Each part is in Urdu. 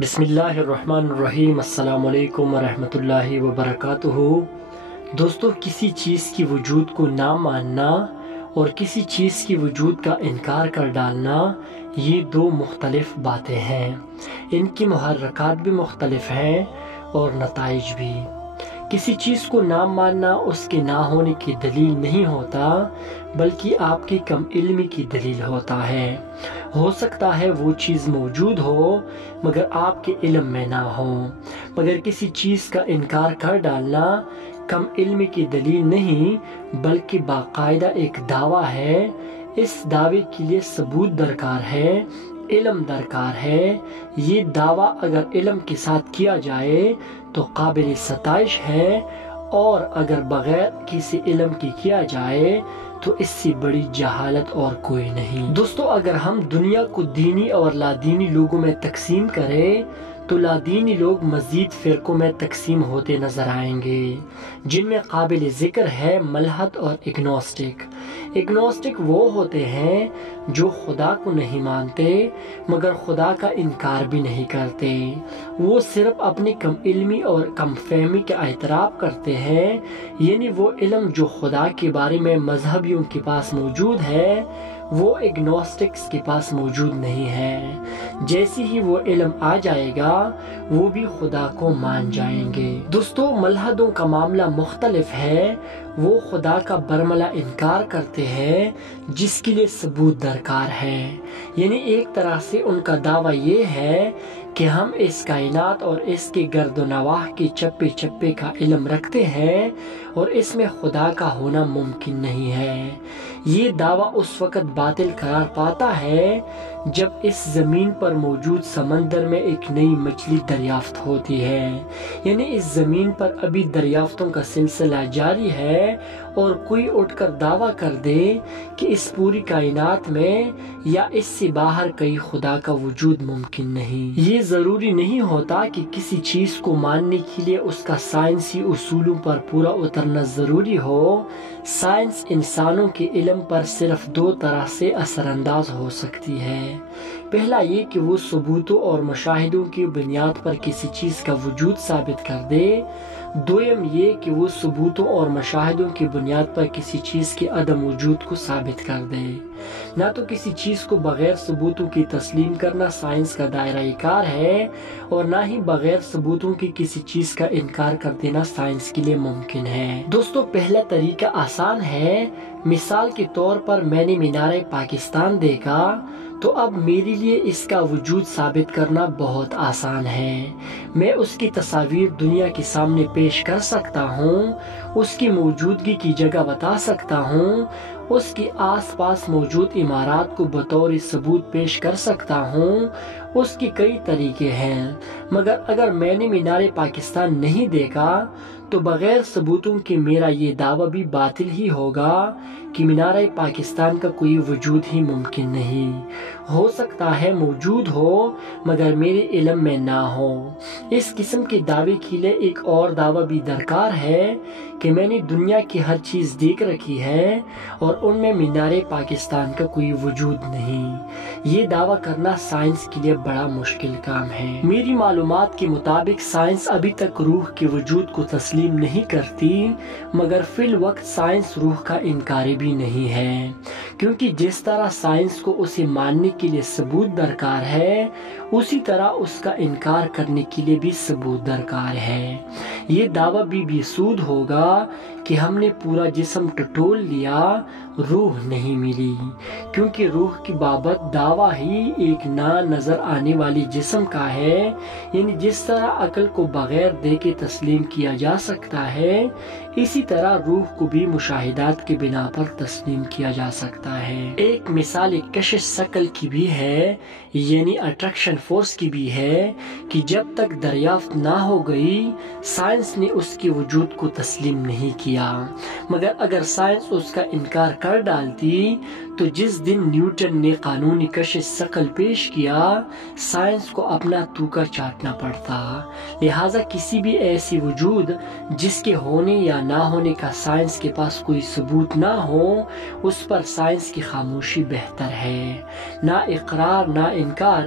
بسم اللہ الرحمن الرحیم۔ السلام علیکم ورحمۃ اللہ وبرکاتہ۔ دوستو، کسی چیز کی وجود کو نہ ماننا اور کسی چیز کی وجود کا انکار کر ڈالنا، یہ دو مختلف باتیں ہیں۔ ان کی محرکات بھی مختلف ہیں اور نتائج بھی۔ کسی چیز کو نہ ماننا اس کے نہ ہونے کی دلیل نہیں ہوتا، بلکہ آپ کی کم علمی کی دلیل ہوتا ہے۔ ہو سکتا ہے وہ چیز موجود ہو مگر آپ کے علم میں نہ ہو۔ مگر کسی چیز کا انکار کر ڈالنا کم علمی کی دلیل نہیں، بلکہ باقاعدہ ایک دعویٰ ہے۔ اس دعوے کے لیے ثبوت درکار ہے، علم درکار ہے۔ یہ دعویٰ اگر علم کے ساتھ کیا جائے تو قابل ستائش ہے، اور اگر بغیر کسی علم کی کیا جائے تو اس سے بڑی جہالت اور کوئی نہیں۔ دوستو، اگر ہم دنیا کو دینی اور لادینی لوگوں میں تقسیم کریں تو لادینی لوگ مزید فرقوں میں تقسیم ہوتے نظر آئیں گے، جن میں قابل ذکر ہے ملحد اور اگنوسٹک۔ اگنوسٹک وہ ہوتے ہیں جو خدا کو نہیں مانتے مگر خدا کا انکار بھی نہیں کرتے۔ وہ صرف اپنی کم علمی اور کم فہمی کا اعتراف کرتے ہیں، یعنی وہ علم جو خدا کے بارے میں مذہبیوں کے پاس موجود ہے وہ اگنوسٹکس کے پاس موجود نہیں ہے۔ جیسے ہی وہ علم آ جائے گا وہ بھی خدا کو مان جائیں گے۔ دوستو، ملحدوں کا معاملہ مختلف ہے۔ وہ خدا کا برملا انکار کرتے ہیں جس کے لیے ثبوت درکار ہے۔ یعنی ایک طرح سے ان کا دعویٰ یہ ہے کہ ہم اس کائنات اور اس کے گرد و نواح کے چپے چپے کا علم رکھتے ہیں اور اس میں خدا کا ہونا ممکن نہیں ہے۔ یہ دعویٰ اس وقت باطل قرار پاتا ہے جب اس زمین پر موجود سمندر میں ایک نئی مچھلی دریافت ہوتی ہے۔ یعنی اس زمین پر ابھی دریافتوں کا سلسلہ جاری ہے اور کوئی اٹھ کر دعویٰ کر دے کہ اس پوری کائنات میں یا اس سے باہر کئی خدا کا وجود ممکن نہیں۔ یہ ضروری نہیں ہوتا کہ کسی چیز کو ماننے کے لیے اس کا سائنسی اصولوں پر پورا اترنا ضروری ہو۔ سائنس انسانوں کے علم پر صرف دو طرح سے اثر انداز ہو سکتی ہے۔ پہلا یہ کہ وہ ثبوتوں اور مشاہدوں کی بنیاد پر کسی چیز کا وجود ثابت کر دے۔ دوم یہ کہ وہ ثبوتوں اور مشاہدوں کی بنیاد پر کسی چیز کے عدم وجود کو ثابت کر دے۔ نہ تو کسی چیز کو بغیر ثبوتوں کی تسلیم کرنا سائنس کا دائرہ کار ہے اور نہ ہی بغیر ثبوتوں کی کسی چیز کا انکار کر دینا سائنس کے لیے ممکن ہے۔ دوستو، پہلا طریقہ آسان ہے۔ مثال کے طور پر میں نے مینار پاکستان دیکھا تو اب میرے لیے اس کا وجود ثابت کرنا بہت آسان ہے۔ میں اس کی تصاویر دنیا کے سامنے پیش کر سکتا ہوں، اس کی موجودگی کی جگہ بتا سکتا ہوں، اس کے آس پاس موجود عمارات کو بطور ثبوت پیش کر سکتا ہوں۔ اس کے کئی طریقے ہیں، مگر اگر میں نے مینار پاکستان نہیں دیکھا تو بغیر ثبوتوں کے میرا یہ دعویٰ بھی باطل ہی ہوگا کہ مینار پاکستان کا کوئی وجود ہی ممکن نہیں۔ ہو سکتا ہے موجود ہو مگر میرے علم میں نہ ہو۔ اس قسم کے دعوے کے لیے ایک اور دعویٰ بھی درکار ہے کہ میں نے دنیا کی ہر چیز دیکھ رکھی ہے اور ان میں مینار پاکستان کا کوئی وجود نہیں۔ یہ دعویٰ کرنا سائنس کے لیے بڑا مشکل کام ہے۔ میری معلومات کے مطابق سائنس ابھی تک روح کے وجود کو تسلیم نہیں کرتی، مگر فی الوقت سائنس روح کا انکاری بھی نہیں ہے، کیونکہ جس طرح سائنس کو اسے ماننے کے لیے ثبوت درکار ہے اسی طرح اس کا انکار کرنے کے لیے بھی ثبوت درکار ہے۔ یہ دعویٰ بھی بیسود ہوگا کہ ہم نے پورا جسم ٹٹول لیا، روح نہیں ملی، کیونکہ روح کی بابت دعویٰ ہی ایک نہ نظر آنے والی جسم کا ہے۔ یعنی جس طرح عقل کو بغیر دیکھے تسلیم کیا جا سکتا ہے اسی طرح روح کو بھی مشاہدات کی بنا پر تسلیم کیا جا سکتا ہے۔ ایک مثال کشش ثقل کی بھی ہے، یعنی اٹریکشن فورس کی بھی ہے، کہ جب تک دریافت نہ ہو گئی سائنس نے اس کے وجود کو تسلیم نہیں کیا۔ دیا، مگر اگر سائنس اس کا انکار کر ڈالتی تو جس دن نیوٹن نے قانون کشش ثقل پیش کیا سائنس کو اپنا توکا چاٹنا پڑتا۔ لہٰذا کسی بھی ایسی وجود جس کے ہونے یا نہ ہونے کا سائنس کے پاس کوئی ثبوت نہ ہو اس پر سائنس کی خاموشی بہتر ہے، نہ اقرار نہ انکار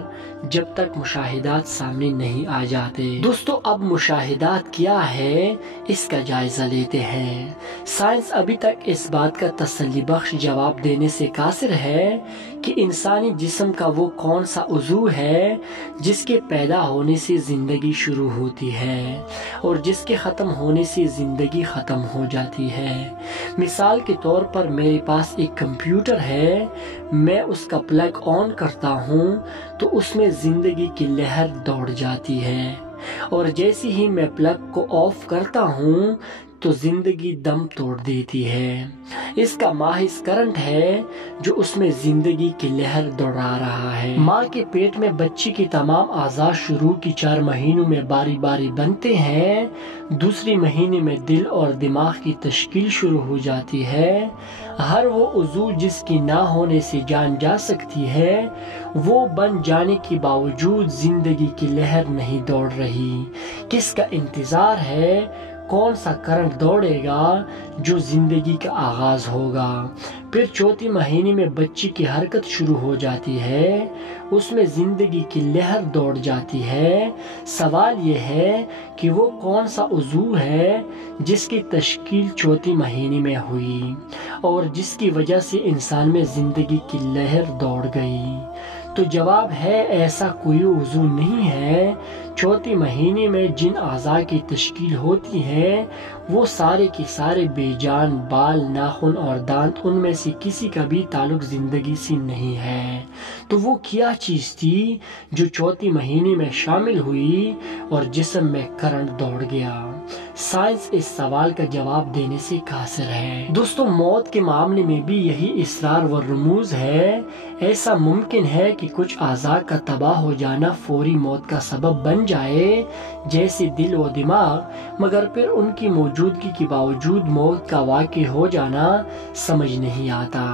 جب تک مشاہدات سامنے نہیں آ جاتے۔ دوستو اب مشاہدات کیا ہے اس کا جائزہ لیتے ہیں۔ سائنس ابھی تک اس بات کا تسلی بخش جواب دینے سے قاصر ہے کہ انسانی جسم کا وہ کون سا عضو ہے جس کے پیدا ہونے سے زندگی شروع ہوتی ہے اور جس کے ختم ہونے سے زندگی ختم ہو جاتی ہے۔ مثال کے طور پر میرے پاس ایک کمپیوٹر ہے، میں اس کا پلگ آن کرتا ہوں تو اس میں زندگی کی لہر دوڑ جاتی ہے، اور جیسے ہی میں پلگ کو آف کرتا ہوں تو زندگی دم توڑ دیتی ہے۔ اس کا محض کرنٹ ہے جو اس میں زندگی کی لہر دوڑا رہا ہے۔ ماں کے پیٹ میں بچی کی تمام اعضاء شروع کی 4 مہینوں میں باری باری بنتے ہیں، دوسری مہینے میں دل اور دماغ کی تشکیل شروع ہو جاتی ہے۔ ہر وہ عضو جس کی نہ ہونے سے جان جا سکتی ہے وہ بن جانے کے باوجود زندگی کی لہر نہیں دوڑ رہی۔ کس کا انتظار ہے؟ کون سا کرنٹ دوڑے گا جو زندگی کا آغاز ہوگا؟ پھر 4 مہینے میں بچی کی حرکت شروع ہو جاتی ہے، اس میں زندگی کی لہر دوڑ جاتی ہے۔ سوال یہ ہے کہ وہ کون سا عضو ہے جس کی تشکیل 4 مہینے میں ہوئی اور جس کی وجہ سے انسان میں زندگی کی لہر دوڑ گئی؟ تو جواب ہے ایسا کوئی عضو نہیں ہے۔ 4 مہینے میں جن اعضاء کی تشکیل ہوتی ہے وہ سارے کے سارے بے جان، بال، ناخن اور دانت، ان میں سے کسی کا بھی تعلق زندگی سے نہیں ہے۔ تو وہ کیا چیز تھی جو 4 مہینے میں شامل ہوئی اور جسم میں کرنٹ دوڑ گیا؟ سائنس اس سوال کا جواب دینے سے قاصر ہے۔ دوستو موت کے معاملے میں بھی یہی اسرار و رموز ہے۔ ایسا ممکن ہے کہ کچھ اعضاء کا تباہ ہو جانا فوری موت کا سبب بن جائے جیسے دل و دماغ، مگر پھر ان کی موجودگی کے باوجود موت کا واقع ہو جانا سمجھ نہیں آتا۔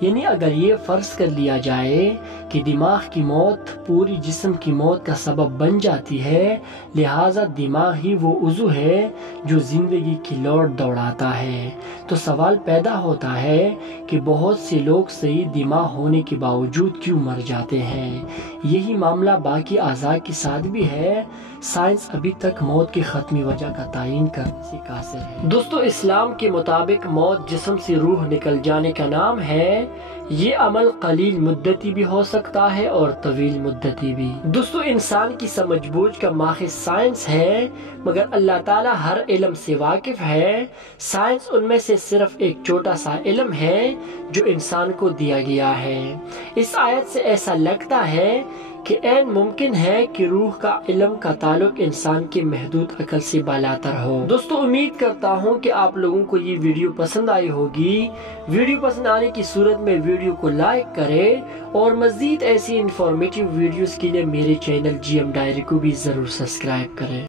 یعنی اگر یہ فرض کر لیا جائے کہ دماغ کی موت پوری جسم کی موت کا سبب بن جاتی ہے، لہٰذا دماغ ہی وہ عضو ہے جو زندگی کی لوڑ دوڑاتا ہے، تو سوال پیدا ہوتا ہے کہ بہت سے لوگ صحیح دماغ ہونے کے باوجود کیوں مر جاتے ہیں؟ یہی معاملہ باقی اعضاء کے ساتھ بھی ہے۔ سائنس ابھی تک موت کی حتمی وجہ کا تعین کرنے سے قاصر ہے۔ دوستو اسلام کے مطابق موت جسم سے روح نکل جانے کا نام ہے۔ یہ عمل قلیل مدتی بھی ہو سکتا ہے اور طویل مدتی بھی۔ دوستو انسان کی سمجھ بوجھ کا ماخذ سائنس ہے، مگر اللہ تعالیٰ ہر علم سے واقف ہے۔ سائنس ان میں سے صرف ایک چھوٹا سا علم ہے جو انسان کو دیا گیا ہے۔ اس آیت سے ایسا لگتا ہے کہ عین ممکن ہے کہ روح کا علم کا تعلق انسان کے محدود عقل سے بالاتر ہو۔ دوستو امید کرتا ہوں کہ آپ لوگوں کو یہ ویڈیو پسند آئی ہوگی۔ ویڈیو پسند آنے کی صورت میں ویڈیو کو لائک کریں اور مزید ایسی انفارمیٹیو ویڈیوز کے لیے میرے چینل GM ڈائری کو بھی ضرور سبسکرائب کریں۔